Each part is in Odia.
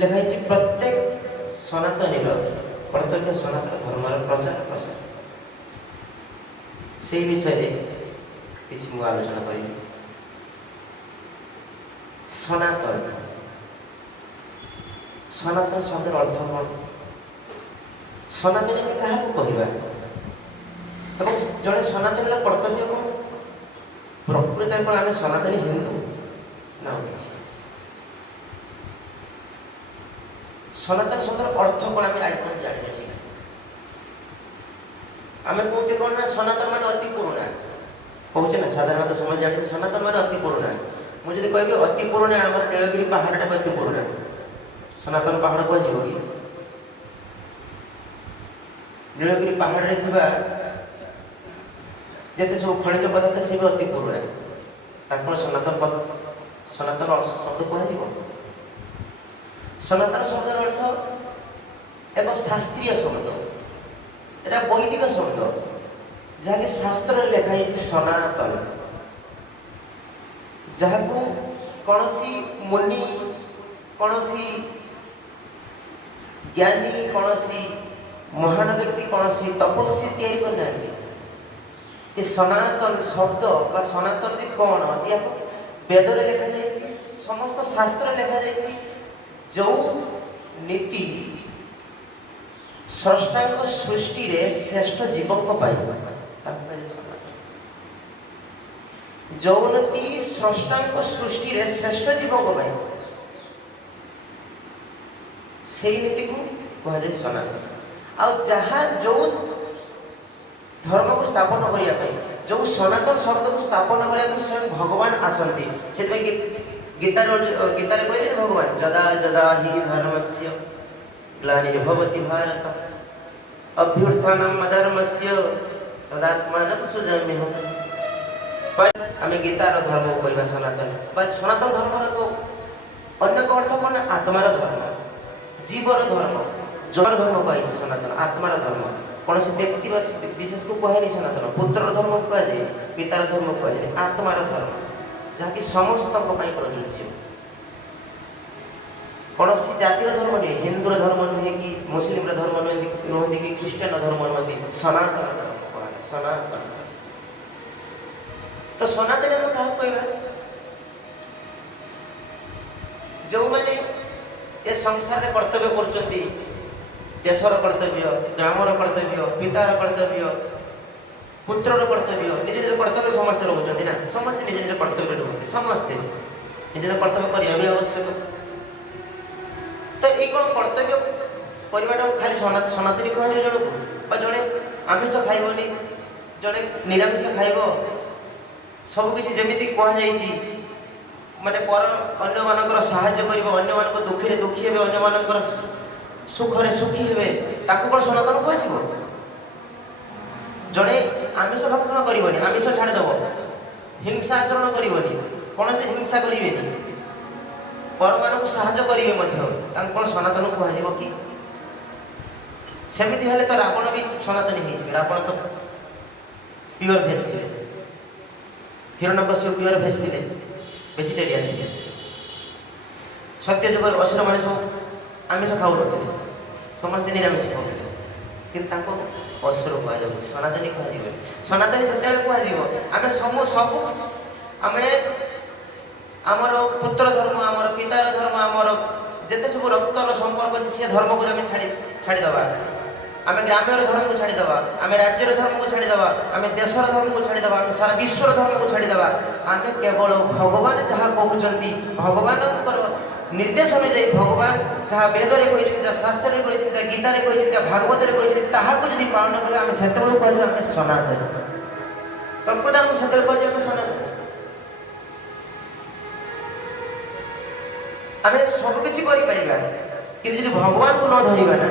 ଲେଖାଯାଇଛି ପ୍ରତ୍ୟେକ ସନାତନୀର କର୍ତ୍ତବ୍ୟ ସନାତନ ଧର୍ମର ପ୍ରଚାର ପ୍ରସାର। ସେଇ ବିଷୟରେ କିଛି ମୁଁ ଆଲୋଚନା କରିବି। ସନାତନ ସନାତନ ଶବ୍ଦର ଅର୍ଥ କ'ଣ? ସନାତନ ଆମେ କାହାକୁ କହିବା ଏବଂ ଜଣେ ସନାତନୀର କର୍ତ୍ତବ୍ୟ କ'ଣ? ପ୍ରକୃତରେ କ'ଣ ଆମେ ସନାତନୀ ହିନ୍ଦୁ ନା କିଛି? ସନାତନ ଶବ୍ଦର ଅର୍ଥ କ'ଣ ଆମେ ଆଜି ପର୍ଯ୍ୟନ୍ତ ଜାଣିନେ ଠିକ୍ ସେ। ଆମେ କହୁଛେ କ'ଣ ନା ସନାତନ ମାନେ ଅତି ପୁରୁଣା କହୁଛେ ନା, ସାଧାରଣତଃ ସମାଜ ଜାଣିଛେ ସନାତନ ମାନେ ଅତି ପୁରୁଣା। ମୁଁ ଯଦି କହିବି ଅତି ପୁରୁଣା ଆମର ନୀଳଗିରି ପାହାଡ଼ଟା ଅତି ପୁରୁଣା, ସନାତନ ପାହାଡ଼ କୁହାଯିବ କି? ନୀଳଗିରି ପାହାଡ଼ରେ ଥିବା ଯେତେ ସବୁ ଖଣିଜ ପଦାର୍ଥ ସେ ବି ଅତି ପୁରୁଣା, ତାକୁ ସନାତନ ଶବ୍ଦ କୁହାଯିବ? ସନାତନ ଶବ୍ଦର ଅର୍ଥ ଏକ ଶାସ୍ତ୍ରୀୟ ଶବ୍ଦ, ଏଟା ବୈଦିକ ଶବ୍ଦ ଯାହାକି ଶାସ୍ତ୍ରରେ ଲେଖା ହେଇଛି ସନାତନ, ଯାହାକୁ କୌଣସି ମୁନି, କୌଣସି ଜ୍ଞାନୀ, କୌଣସି ମହାନ ବ୍ୟକ୍ତି, କୌଣସି ତପସ୍ୱୀ ତିଆରି କରିନାହାନ୍ତି। ଏ ସନାତନ ଶବ୍ଦ ବା ସନାତନ ଯେ କ'ଣ, ଏହାକୁ ବେଦରେ ଲେଖାଯାଇଛି, ସମସ୍ତ ଶାସ୍ତ୍ରରେ ଲେଖାଯାଇଛି। ଯେଉଁ ନୀତି ସ୍ରଷ୍ଟାଙ୍କ ସୃଷ୍ଟିରେ ଶ୍ରେଷ୍ଠ ଜୀବଙ୍କ ପାଇଁ ତାକୁ କୁହାଯାଏ ସନାତନ। ଯେଉଁ ନୀତି ସ୍ରଷ୍ଟାଙ୍କ ସୃଷ୍ଟିରେ ଶ୍ରେଷ୍ଠ ଜୀବଙ୍କ ପାଇଁ ସେଇ ନୀତିକୁ କୁହାଯାଏ ସନାତନ। ଆଉ ଯାହା ଯେଉଁ ଧର୍ମକୁ ସ୍ଥାପନ କରିବା ପାଇଁ, ଯେଉଁ ସନାତନ ଶବ୍ଦକୁ ସ୍ଥାପନ କରିବା ପାଇଁ ସ୍ୱୟଂ ଭଗବାନ ଆସନ୍ତି, ସେଥିପାଇଁ ଗୀତାରେ କହିଲେ ଭଗବାନ ଯଦା ଯଦା ହି ଧର୍ମସ୍ୟ ଗ୍ଲାନିର୍ଭବତି ଭାରତ ଅଭ୍ୟୁତ୍ଥାନମ୍ ଅଧର୍ମସ୍ୟ ତଦାତ୍ମାନଂ ସୃଜାମ୍ୟହମ୍। ଆମେ ଗୀତାର ଧର୍ମକୁ କହିବା ସନାତନ ବା ସନାତନ ଧର୍ମର ଏକ ଅନ୍ୟ ଏକ ଅର୍ଥ କ'ଣ? ଆତ୍ମାର ଧର୍ମ, ଜୀବର ଧର୍ମ, ଜଳ ଧର୍ମ କୁହାଯାଇଛି ସନାତନ, ଆତ୍ମାର ଧର୍ମ। କୌଣସି ବ୍ୟକ୍ତି ବା ବିଶେଷକୁ କୁହାଯାଏନି ସନାତନ। ପୁତ୍ରର ଧର୍ମକୁ କୁହାଯାଏ, ପିତାର ଧର୍ମକୁ କୁହାଯାଏ, ଆତ୍ମାର ଧର୍ମ ଯାହାକି ସମସ୍ତଙ୍କ ପାଇଁ ପ୍ରଯୁଜ୍ୟ। କୌଣସି ଜାତିର ଧର୍ମ ନୁହେଁ, ହିନ୍ଦୁର ଧର୍ମ ନୁହେଁ କି ମୁସଲିମର ଧର୍ମ ନୁହନ୍ତି କି ଖ୍ରୀଷ୍ଟିଆନ ଧର୍ମ ନୁହନ୍ତି, ସନାତନ ଧର୍ମ କୁହାଯାଏ, ସନାତନ ଧର୍ମ। ତ ସନାତନ ଆମେ କାହାକୁ କହିବା? ଯେଉଁମାନେ ଏ ସଂସାରରେ କର୍ତ୍ତବ୍ୟ କରୁଛନ୍ତି, ଦେଶର କର୍ତ୍ତବ୍ୟ, ଗ୍ରାମର କର୍ତ୍ତବ୍ୟ, ପିତାର କର୍ତ୍ତବ୍ୟ, ପୁତ୍ରର କର୍ତ୍ତବ୍ୟ, ନିଜ ନିଜ କର୍ତ୍ତବ୍ୟ ସମସ୍ତେ ରହୁଛନ୍ତି ନା, ସମସ୍ତେ ନିଜ ନିଜ କର୍ତ୍ତବ୍ୟ ରୁହନ୍ତି, ସମସ୍ତେ ନିଜ ନିଜ କର୍ତ୍ତବ୍ୟ କରିବା ବି ଆବଶ୍ୟକ। ତ ଏଇ କ'ଣ କର୍ତ୍ତବ୍ୟ କରିବାଟାକୁ ଖାଲି ସନାତନୀ କୁହାଯିବ ଜଣକୁ? ବା ଜଣେ ଆମିଷ ଖାଇବନି, ଜଣେ ନିରାମିଷ ଖାଇବ, ସବୁକିଛି ଯେମିତି କୁହାଯାଇଛି, ମାନେ ଅନ୍ୟମାନଙ୍କର ସାହାଯ୍ୟ କରିବ, ଅନ୍ୟମାନଙ୍କ ଦୁଃଖରେ ଦୁଃଖୀ ହେବେ, ଅନ୍ୟମାନଙ୍କର ସୁଖରେ ସୁଖୀ ହେବେ, ତାକୁ କ'ଣ ସନାତନ କୁହାଯିବ? ଜଣେ ଆମିଷ ଭକ୍ଷଣ କରିବନି, ଆମିଷ ଛାଡ଼ିଦେବ, ହିଂସା ଆଚରଣ କରିବନି, କୌଣସି ହିଂସା କରିବେନି, ପରମାନଙ୍କୁ ସାହାଯ୍ୟ କରିବେ ମଧ୍ୟ, ତାଙ୍କୁ କ'ଣ ସନାତନ କୁହାଯିବ କି? ସେମିତି ହେଲେ ତ ରାବଣ ବି ସନାତନୀ ହେଇଯିବେ। ରାବଣ ତ ପିଓର ଭେଜ୍ ଥିଲେ, ହିରଣ୍ୟକଶ୍ୟପ ପିଓର ଭେଜ୍ ଥିଲେ, ଭେଜିଟେରିଆନ୍ ଥିଲେ। ସତ୍ୟ ଯୁଗରେ ଅସୁରମାନେ ସବୁ ଆମିଷ ଖାଉନଥିଲେ, ସମସ୍ତେ ନିରାମିଷ ଖାଉଥିଲେ, କିନ୍ତୁ ତାଙ୍କୁ ଅସୁର କୁହାଯାଉଛି, ସନାତନୀ କୁହାଯିବନି। ସନାତନୀ ସେତେବେଳେ କୁହାଯିବ ଆମେ ସବୁ ଆମେ ଆମର ପୁତ୍ର ଧର୍ମ, ଆମର ପିତାର ଧର୍ମ, ଆମର ଯେତେ ସବୁ ରକ୍ତର ସମ୍ପର୍କ ଅଛି ସେ ଧର୍ମକୁ ଆମେ ଛାଡ଼ିଦେବା, ଆମେ ଗ୍ରାମ୍ୟର ଧର୍ମକୁ ଛାଡ଼ିଦେବା, ଆମେ ରାଜ୍ୟର ଧର୍ମକୁ ଛାଡ଼ିଦେବା, ଆମେ ଦେଶର ଧର୍ମକୁ ଛାଡ଼ିଦେବା, ଆମେ ସାରା ବିଶ୍ୱର ଧର୍ମକୁ ଛାଡ଼ିଦେବା। ଆମେ କେବଳ ଭଗବାନ ଯାହା କହୁଛନ୍ତି, ଭଗବାନଙ୍କର ନିର୍ଦ୍ଦେଶ ଅନୁଯାୟୀ, ଭଗବାନ ଯାହା ବେଦରେ କହିଛନ୍ତି, ଯାହା ଶାସ୍ତ୍ରରେ କହିଛନ୍ତି, ଯାହା ଗୀତାରେ କହିଛନ୍ତି, ଯାହା ଭାଗବତରେ କହିଛନ୍ତି, ତାହାକୁ ଯଦି ପାଳନ କରିବା ଆମେ ସେତେବେଳେ କହିବା ଆମେ ସନାତନ। ପ୍ରକୃତ ଆମକୁ ସେତେବେଳେ କହିବା ଆମେ ସନାତନ। ଆମେ ସବୁକିଛି କରିପାରିବା, କିନ୍ତୁ ଯଦି ଭଗବାନଙ୍କୁ ନ ଧରିବା ନା,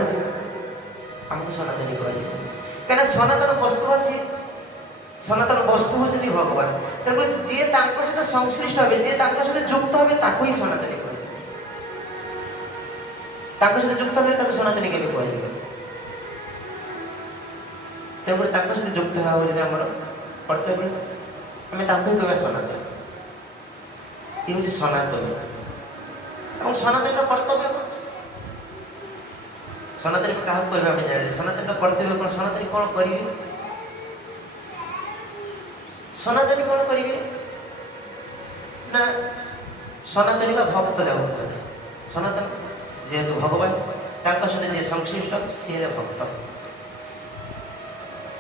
ଆମକୁ ସନାତନୀ କୁହାଯିବ। କାହିଁକିନା ସନାତନ ବସ୍ତୁବାସୀ, ସନାତନ ବସ୍ତୁ ହେଉଛନ୍ତି ଭଗବାନ। ତେଣୁକରି ଯିଏ ତାଙ୍କ ସହିତ ସଂଶ୍ଳିଷ୍ଟ ହେବେ, ଯିଏ ତାଙ୍କ ସହିତ ଯୁକ୍ତ ହେବେ, ତାକୁ ହିଁ ସନାତନୀ କୁହାଯିବ। ତାଙ୍କ ସହିତ ଯୁକ୍ତ ହେଲେ ତାକୁ ସନାତନୀ କେବେ କୁହାଯିବ? ତେଣୁକରି ତାଙ୍କ ସହିତ ଯୁକ୍ତ ହେବା ହେଉଛି ଆମର କର୍ତ୍ତବ୍ୟ, ଆମେ ତାଙ୍କୁ ହିଁ କହିବା ସନାତନ। ଏ ହେଉଛି ସନାତନ। ଏବଂ ସନାତନର କର୍ତ୍ତବ୍ୟ ସନାତନୀ କାହାକୁ କହିବା ଆମେ ଜାଣିଲେ ସନାତନୀର କର୍ତ୍ତବ୍ୟ କ'ଣ ସନାତନୀ କ'ଣ କରିବେ ସନାତନୀ କ'ଣ କରିବେ ନା ସନାତନୀ ବା ଭକ୍ତ ଯାହାକୁ କୁହାଯାଏ ସନାତନ ଯେହେତୁ ଭଗବାନ ତାଙ୍କ ସହିତ ଯିଏ ସଂଶ୍ଳିଷ୍ଟ ସିଏ ହେଲେ ଭକ୍ତ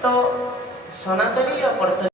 ତ ସନାତନୀର କର୍ତ୍ତବ୍ୟ